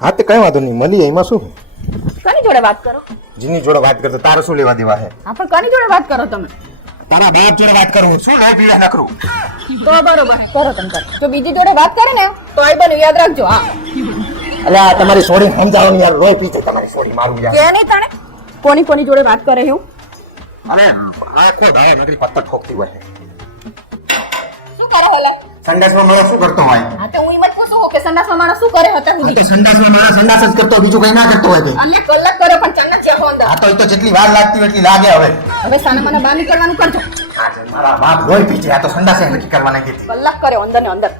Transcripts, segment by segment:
હા તે કઈ વાંધો નહીં, મળી એમાં શું? કોની જોડે વાત કરો? જીની જોડે વાત કરતો તારે શું લેવા દેવા હે? હા પણ કોની જોડે વાત કરો તમે? તારા બાપ જોડે વાત કરું શું લે પીવા નકરું? તો બરોબર કરો તમે કરો. જો બીજી જોડે વાત કરે ને તો આઈ બન યાદ રાખજો. હા અલ્યા તમારી સોડી સમજાવવાની યાર, રોય પીછે તમારી સોડી મારું યાર. કે નહીં તાણે કોની જોડે વાત કરે એવું? અરે આખો દાડો નકરી પત્તર ઠોકતી હોય. શું કરે હોલે? સંડાસમાં માણસ શું કરતો હોય? હા તો હું ઈ મત પૂછું હો કે સંડાસમાં માણસ શું કરે હતા તો સુધી? સંડાસમાં માણસ સંડાસ જ કરતો, બીજું કઈ ના કરતો હોય તે. અને કલાક કરે પણ ચન્નત છે હો અંદર. આ તો જેટલી વાર લાગતી હોય એટલી લાગે હવે. હવે સાના મને બહાર નીકળવાનું કરજો. મારા બાપ રોય પીછે, આ તો સંડાસે નક્કી કરવા નાખી હતી. કલાક કરે અંદર ને અંદર.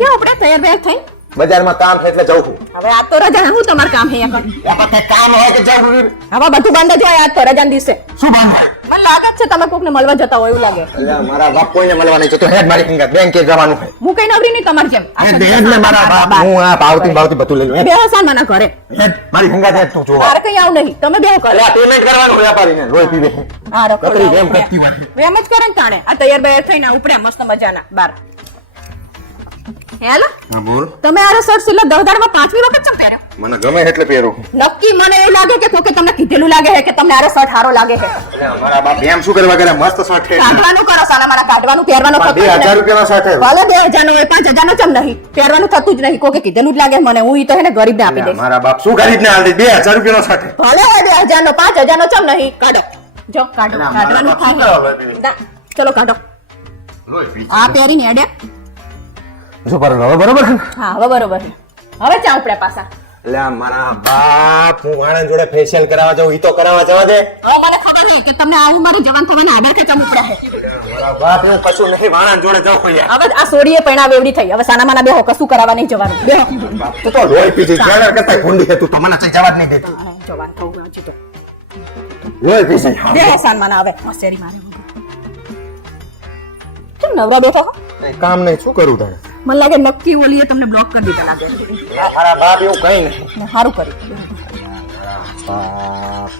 કેમ આપણે તૈયાર થઈ? બજારમાં કામ છે એટલે જઉં છું. હવે આ તો રજા હું તમાર કામ હે અહીંયા કર. એમાં કઈ કામ હોય કે જઉં છું? હવે બધું બંધ જ હોય આજ તો રજાના દિવસે. શું બાંધ? મને લાગે છે તમે કોકને મળવા જતા હોય એવું લાગે. અલ્યા મારા બાપ કોઈને મળવા નહીં જતો, હેડ મારી ફિંગર બેંકે જવાનું છે. હું કઈ નવરી નહીં તમારી જેમ. હેડ ને મારા બાપ, હું આ પાવતી બધું લઈ લઉં. બે હસાન મને ઘરે. હેડ મારી ફિંગર હેડ તું જો. તારે કઈ આવ નહીં તમે બે કરો. અલ્યા પેમેન્ટ કરવાનું વ્યાપારીને રોય પીવે. હા રખો. બકરી વેમ કરતી હોય. વેમ જ કરે ને તાણે. આ તૈયાર બૈયાર થઈને ઉપડે મસ્ત મજાના બાર. હેલો હા બોલ. તમે આ શર્ટ સિલે 10 દાડમાં 5મી વખત ચમ પહેર્યો? મને ગમે એટલે પહેરું. નક્કી મને એવું લાગે કે કોકે તમને કીધેલું લાગે છે કે તમને આ શર્ટ હારો લાગે છે. અલ્યા મારા બાપ એમ શું કરવા કરે? મસ્ત શર્ટ છે. કાઢવાનું કરો સાના મારા કાઢવાનું પહેરવાનું થતું જ 2000 નહીં. રૂપિયાનો શર્ટ છે. ભલે 2000 નો હોય 5000 નો ચમ નહીં પહેરવાનું થતું જ નહીં. કોકે કીધેલું જ લાગે મને. હું ઈ તો હે ને ગરીબને આપી દઈશ. મારા બાપ શું ખરીદને આલ દે? 2000 રૂપિયાનો શર્ટ છે. ભલે હોય 2000 નો 5000 નો ચમ નહીં. કાઢો જો કાઢો. અલા, કાઢવાનું મારા બાપ શું કરવા લોહી પીવે? થાય. ચલો કાઢો. લોહી પીવે. આ પહેરીને હેડે. જો બરોબર બરોબર છે ને? હા હવે બરોબર છે. હવે ચા ઉપડે પાછા. અલ્યા મારા બાપ, હું વાણંદ જોડે ફેશિયલ કરાવવા જાઉં, ઈ તો કરાવવા જવા દે. હવે મને ખબર નહીં કે તમને આવું મારી જવાન થવાના આધાર કે ચમ ઉપડે છે. મારા બાપ હું કશું નહીં વાણંદ જોડે જાઉં યાર. હવે આ સોડીએ પૈણા વેવડી થઈ. હવે સાના માના બેહો કશું કરાવવા નહીં જવાનું. બેહો. બાપ તું તો લોહી પીધી, ટ્રેલર કરતા ભૂંડી છે તું, તો મને કઈ જવા જ નહીં દેતી. જવાન થવું હજી તો. લોહી પીધી. બેહો સાન માના હવે. મસ્તેરી મારે. કેમ નવરા બેઠો હો? કઈ કામ નહીં, શું કરું તારે? મને લાગે નક્કી ઓલીએ તમને બ્લોક કરી દીધા લાગે. મારા બાપ એવું કઈ નહીં. સારું કર્યું. બાપ